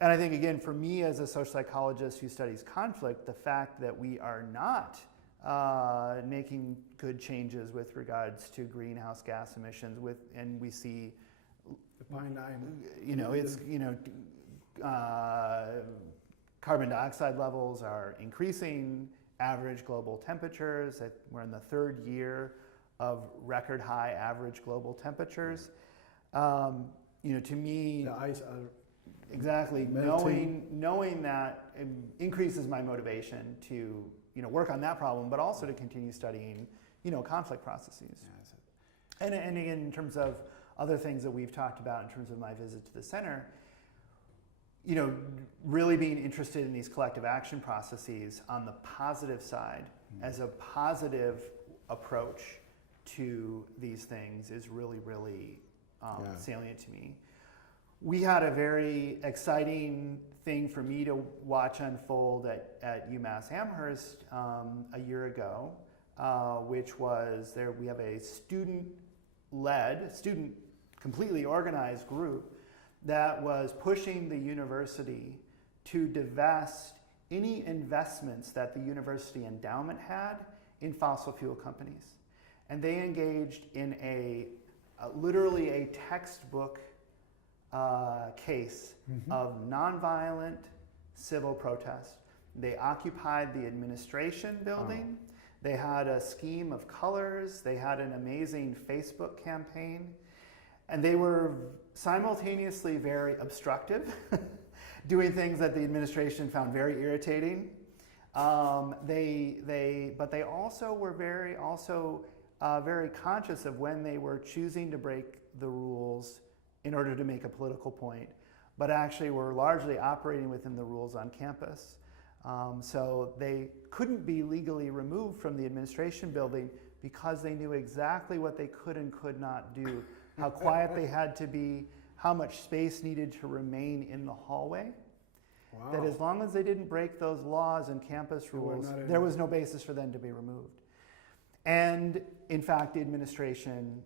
And I think, again, for me as a social psychologist who studies conflict, the fact that we are not making good changes with regards to greenhouse gas emissions, and we see, The pine line. Carbon dioxide levels are increasing, average global temperatures, we're in the 3rd year of record high average global temperatures. To me, The ice are exactly, melting. knowing that increases my motivation to work on that problem, but also to continue studying conflict processes. Yeah, And again, in terms of other things that we've talked about in terms of my visit to the center, really being interested in these collective action processes on the positive side as a positive approach to these things is really, really salient to me. We had a very exciting thing for me to watch unfold at UMass Amherst a year ago, which was we have a student-led, completely organized group that was pushing the university to divest any investments that the university endowment had in fossil fuel companies. And they engaged in literally a textbook case of nonviolent civil protest. They occupied the administration building. They had a scheme of colors. They had an amazing Facebook campaign. And they were simultaneously very obstructive, doing things that the administration found very irritating. But they also were very conscious of when they were choosing to break the rules in order to make a political point, but actually were largely operating within the rules on campus. So they couldn't be legally removed from the administration building because they knew exactly what they could and could not do, how quiet they had to be, how much space needed to remain in the hallway. Wow. That as long as they didn't break those laws and campus rules, there was no basis for them to be removed. And in fact, the administration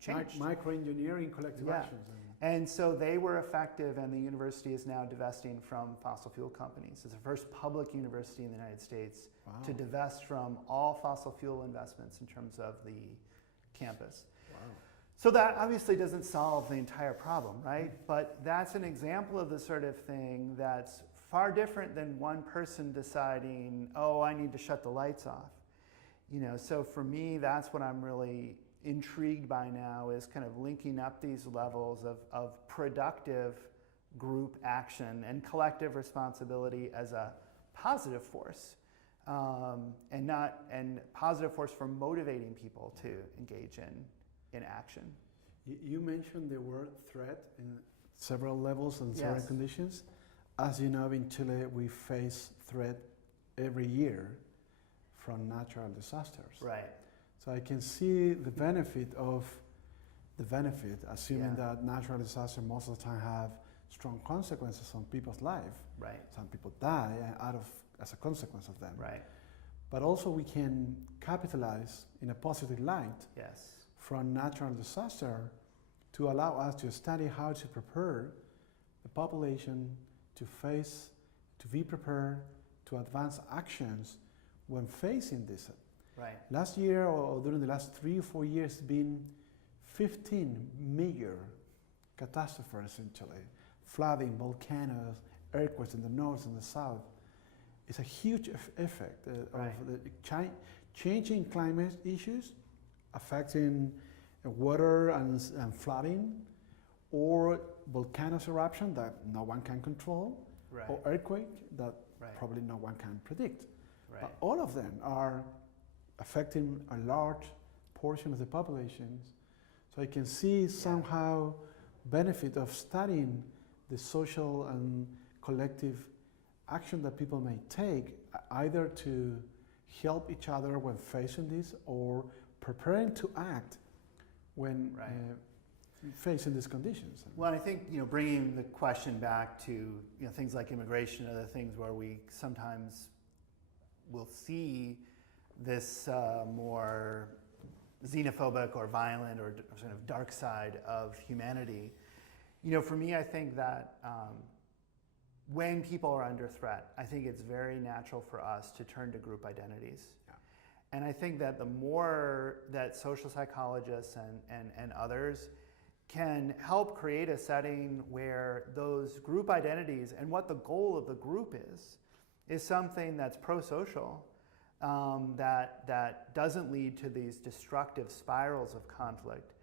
changed. Microengineering collective actions. And so they were effective, and the university is now divesting from fossil fuel companies. It's the first public university in the United States to divest from all fossil fuel investments in terms of the campus. Wow. So that obviously doesn't solve the entire problem, right? But that's an example of the sort of thing that's far different than one person deciding, oh, I need to shut the lights off. So for me, that's what I'm really intrigued by now, is kind of linking up these levels of productive group action and collective responsibility as a positive force, and positive force for motivating people to engage in action. You mentioned the word threat in several levels and several Yes. conditions. As you know, in Chile, we face threat every year from natural disasters. Right. So I can see the benefit, assuming Yeah. that natural disasters most of the time have strong consequences on people's life. Right. Some people die out of as a consequence of them. Right. But also we can capitalize in a positive light Yes. from natural disaster to allow us to study how to prepare the population to be prepared to advance actions when facing this. Right. Last year or during the last 3 or 4 years, been 15 major catastrophes in Chile. Flooding, volcanoes, earthquakes in the north and the south. It's a huge effect Right. of the changing climate issues affecting water and flooding, or volcanoes eruption that no one can control, Right. or earthquake that Right. probably no one can predict. Right. But all of them are affecting a large portion of the populations. So I can see somehow benefit of studying the social and collective action that people may take, either to help each other when facing this or preparing to act when facing these conditions. Well, I think bringing the question back to things like immigration, other things where we sometimes will see this more xenophobic or violent or sort of dark side of humanity. For me, I think that when people are under threat, I think it's very natural for us to turn to group identities. Yeah. And I think that the more that social psychologists and others can help create a setting where those group identities and what the goal of the group is something that's pro-social, that doesn't lead to these destructive spirals of conflict,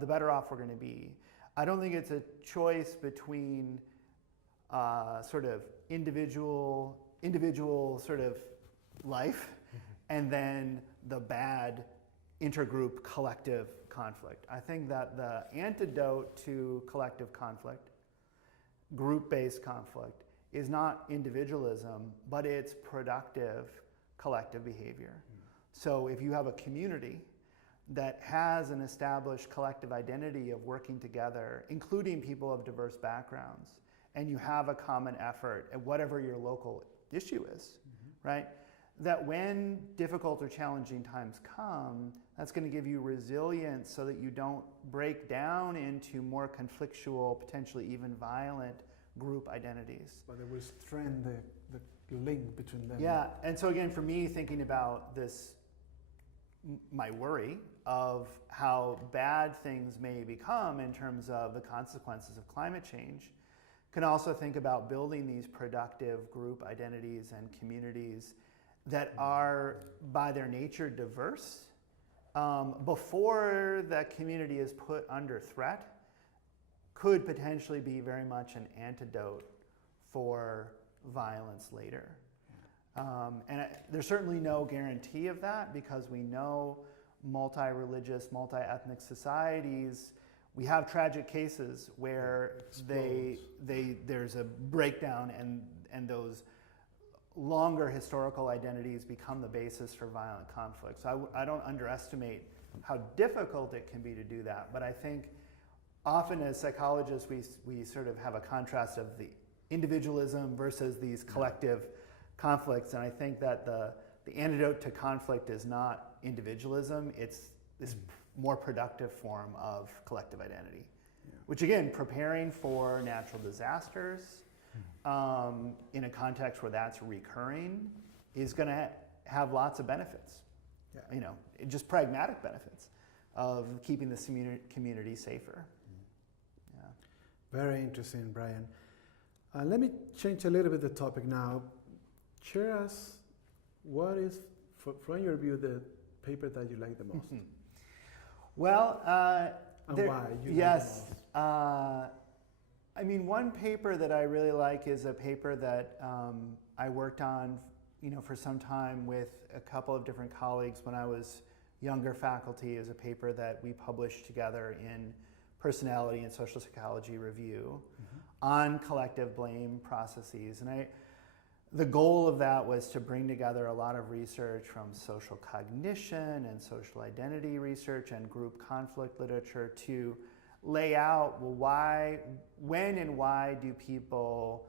the better off we're going to be. I don't think it's a choice between sort of individual sort of life and then the bad intergroup collective conflict. I think that the antidote to collective conflict, group-based conflict, is not individualism, but it's productive collective behavior. So if you have a community that has an established collective identity of working together, including people of diverse backgrounds, and you have a common effort at whatever your local issue is, right? That when difficult or challenging times come, that's going to give you resilience so that you don't break down into more conflictual, potentially even violent group identities. But it will strengthen the link between them. Yeah, and so again, for me, thinking about this, my worry of how bad things may become in terms of the consequences of climate change, can also think about building these productive group identities and communities that are, by their nature, diverse, before that community is put under threat, could potentially be very much an antidote for violence later. There's certainly no guarantee of that, because we know multi-religious, multi-ethnic societies, we have tragic cases where there's a breakdown and those longer historical identities become the basis for violent conflict. So I don't underestimate how difficult it can be to do that, but I think often as psychologists we sort of have a contrast of the individualism versus these collective conflicts, and I think that the antidote to conflict is not individualism, it's this more productive form of collective identity, which again, preparing for natural disasters in a context where that's recurring is going to have lots of benefits, just pragmatic benefits of keeping the community safer. Very interesting, Brian. Let me change a little bit the topic now. Share us what is, from your view, the paper that you like the most. Well, and why you yes. like the most. One paper that I really like is a paper that I worked on, for some time with a couple of different colleagues when I was younger faculty. Is a paper that we published together in Personality and Social Psychology Review on collective blame processes, and the goal of that was to bring together a lot of research from social cognition and social identity research and group conflict literature to lay out, well, when and why do people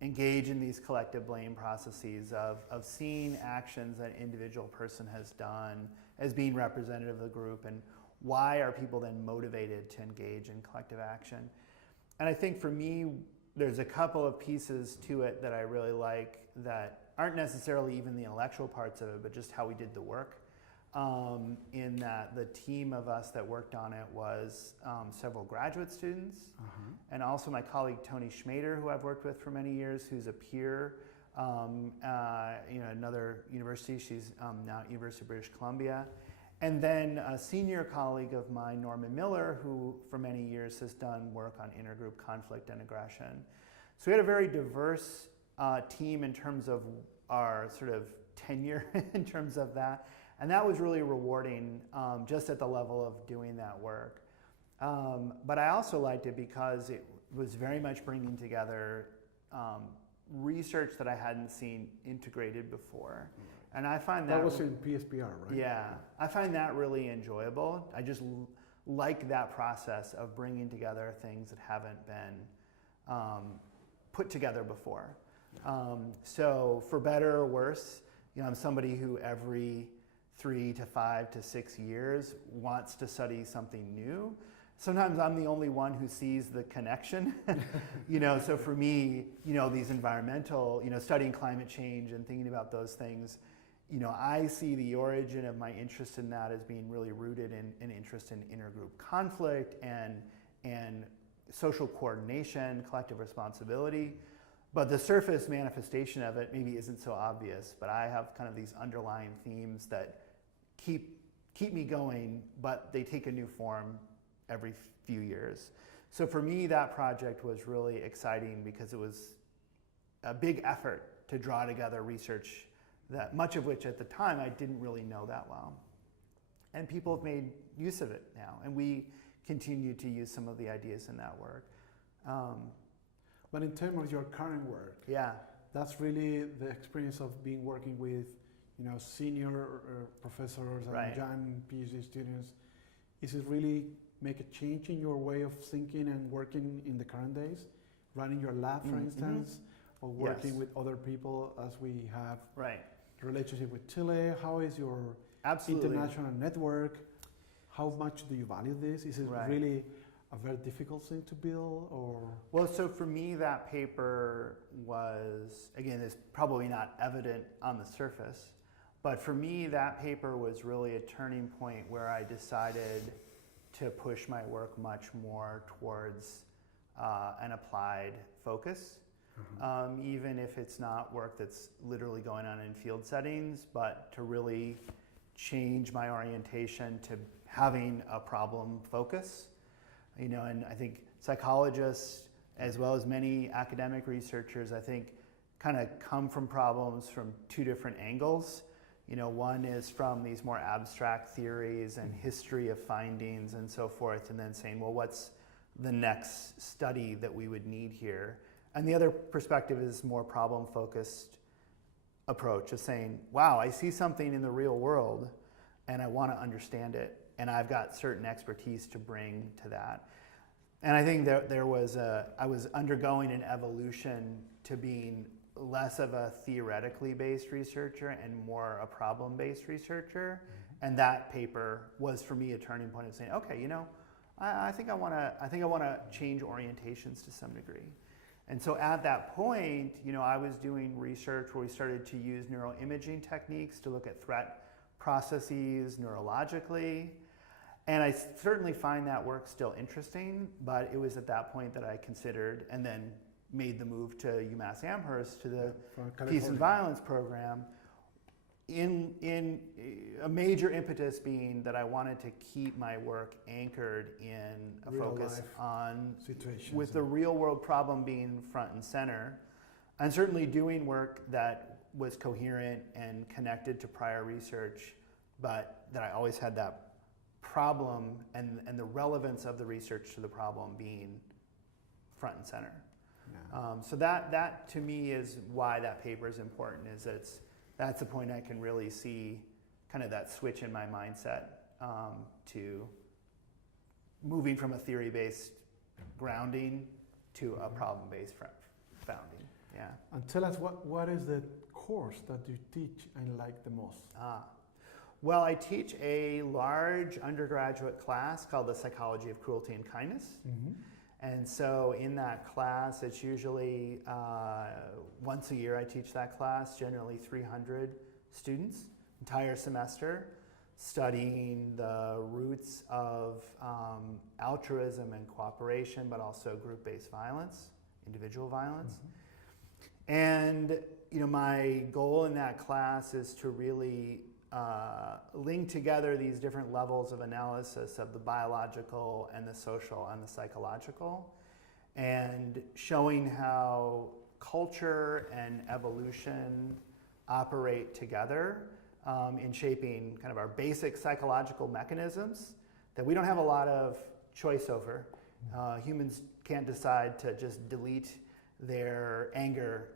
engage in these collective blame processes of seeing actions that an individual person has done as being representative of the group, and why are people then motivated to engage in collective action. And I think for me, there's a couple of pieces to it that I really like that aren't necessarily even the intellectual parts of it, but just how we did the work. In that the team of us that worked on it was several graduate students, and also my colleague Tony Schmader, who I've worked with for many years, who's a peer, another university. She's now at University of British Columbia. And then a senior colleague of mine, Norman Miller, who for many years has done work on intergroup conflict and aggression. So we had a very diverse team in terms of our sort of tenure in terms of that. And that was really rewarding just at the level of doing that work. But I also liked it because it was very much bringing together research that I hadn't seen integrated before. And I find that was in PSPR, right? Yeah, I find that really enjoyable. I just like that process of bringing together things that haven't been put together before. So for better or worse, I'm somebody who every 3 to 5 to 6 years wants to study something new. Sometimes I'm the only one who sees the connection. So for me, these environmental, studying climate change and thinking about those things, I see the origin of my interest in that as being really rooted in an interest in intergroup conflict and social coordination, collective responsibility. But the surface manifestation of it maybe isn't so obvious, but I have kind of these underlying themes that keep me going, but they take a new form every few years. So for me, that project was really exciting because it was a big effort to draw together research that much of which at the time I didn't really know that well. And people have made use of it now, and we continue to use some of the ideas in that work. But in terms of your current work, that's really the experience of being working with senior professors and young PhD students. Is it really make a change in your way of thinking and working in the current days? Running your lab, for instance, or working with other people as we have relationship with Chile? How is your international network? How much do you value this? Is it really a very difficult thing to build, or? Well, so for me, that paper was, again, it's probably not evident on the surface, but for me, that paper was really a turning point where I decided to push my work much more towards an applied focus, even if it's not work that's literally going on in field settings, but to really change my orientation to having a problem focus. And I think psychologists, as well as many academic researchers, I think kind of come from problems from two different angles. One is from these more abstract theories and history of findings and so forth, and then saying, well, what's the next study that we would need here? And the other perspective is more problem-focused approach of saying, wow, I see something in the real world and I want to understand it, and I've got certain expertise to bring to that. And I think I was undergoing an evolution to being less of a theoretically based researcher and more a problem-based researcher. And that paper was for me a turning point of saying, okay, I think I want to change orientations to some degree. And so at that point, I was doing research where we started to use neuroimaging techniques to look at threat processes neurologically. And I certainly find that work still interesting, but it was at that point that I considered and then made the move to UMass Amherst to the Peace and Violence program, in a major impetus being that I wanted to keep my work anchored in a real focus on situations, with the real world problem being front and center, and certainly doing work that was coherent and connected to prior research, but that I always had that problem and the relevance of the research to the problem being front and center. So that to me is why that paper is important, is that that's the point I can really see kind of that switch in my mindset to moving from a theory-based grounding to a problem-based founding. Yeah. And tell us what is the course that you teach and like the most? Well, I teach a large undergraduate class called the Psychology of Cruelty and Kindness. Mm-hmm. And so in that class, it's usually once a year I teach that class, generally 300 students, entire semester, studying the roots of altruism and cooperation, but also group-based violence, individual violence. Mm-hmm. And my goal in that class is to really link together these different levels of analysis of the biological and the social and the psychological, and showing how culture and evolution operate together in shaping kind of our basic psychological mechanisms that we don't have a lot of choice over. Humans can't decide to just delete their anger,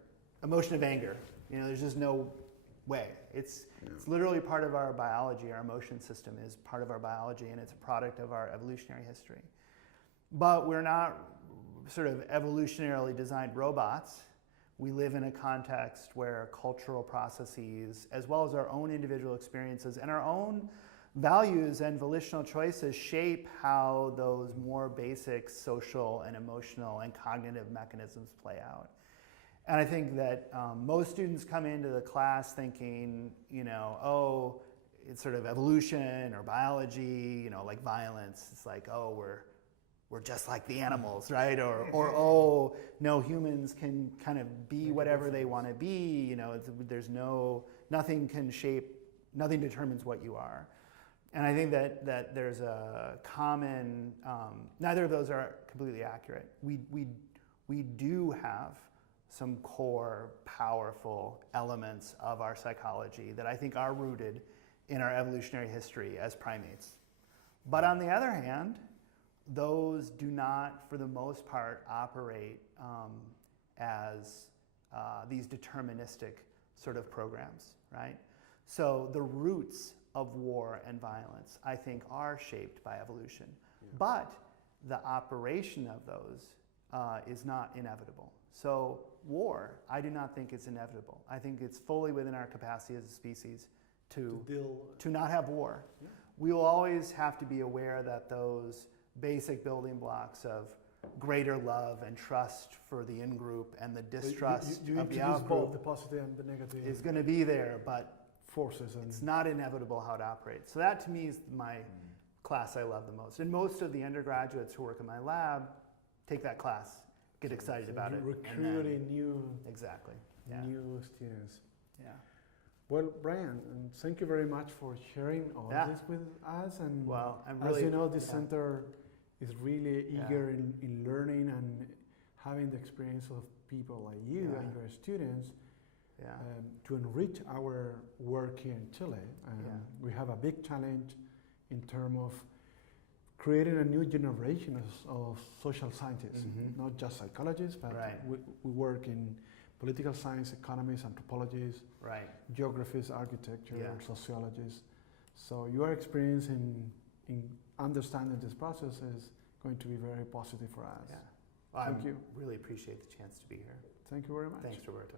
emotion of anger. There's just no way. It's literally part of our biology. Our emotion system is part of our biology, and it's a product of our evolutionary history. But we're not sort of evolutionarily designed robots. We live in a context where cultural processes, as well as our own individual experiences and our own values and volitional choices, shape how those more basic social and emotional and cognitive mechanisms play out. And I think that most students come into the class thinking, it's sort of evolution or biology, like violence. It's like, oh, we're just like the animals, right? Or oh, no, humans can kind of be whatever they want to be. There's nothing can shape, nothing determines what you are. And I think that there's a common, neither of those are completely accurate. We do have some core, powerful elements of our psychology that I think are rooted in our evolutionary history as primates. But on the other hand, those do not, for the most part, operate as these deterministic sort of programs, right? So the roots of war and violence, I think, are shaped by evolution. Yeah. But the operation of those is not inevitable. So war, I do not think it's inevitable. I think it's fully within our capacity as a species to not have war. Yeah. We will always have to be aware that those basic building blocks of greater love and trust for the in-group and the distrust you of the out-group, the positive and the negative, is going to be there, but forces. It's not inevitable how it operates. So that to me is my class I love the most. And most of the undergraduates who work in my lab take that class, get excited about it. Recruiting new students. Yeah. Well, Brian, thank you very much for sharing all this with us. And as you know, this center is really eager in learning and having the experience of people like you and your students to enrich our work here in Chile. We have a big challenge in terms of creating a new generation of social scientists, not just psychologists, but we work in political science, economists, anthropologists, geographies, architecture, sociologists. So your experience in understanding this process is going to be very positive for us. Well, Thank you. Really appreciate the chance to be here. Thank you very much. Thanks, Roberto.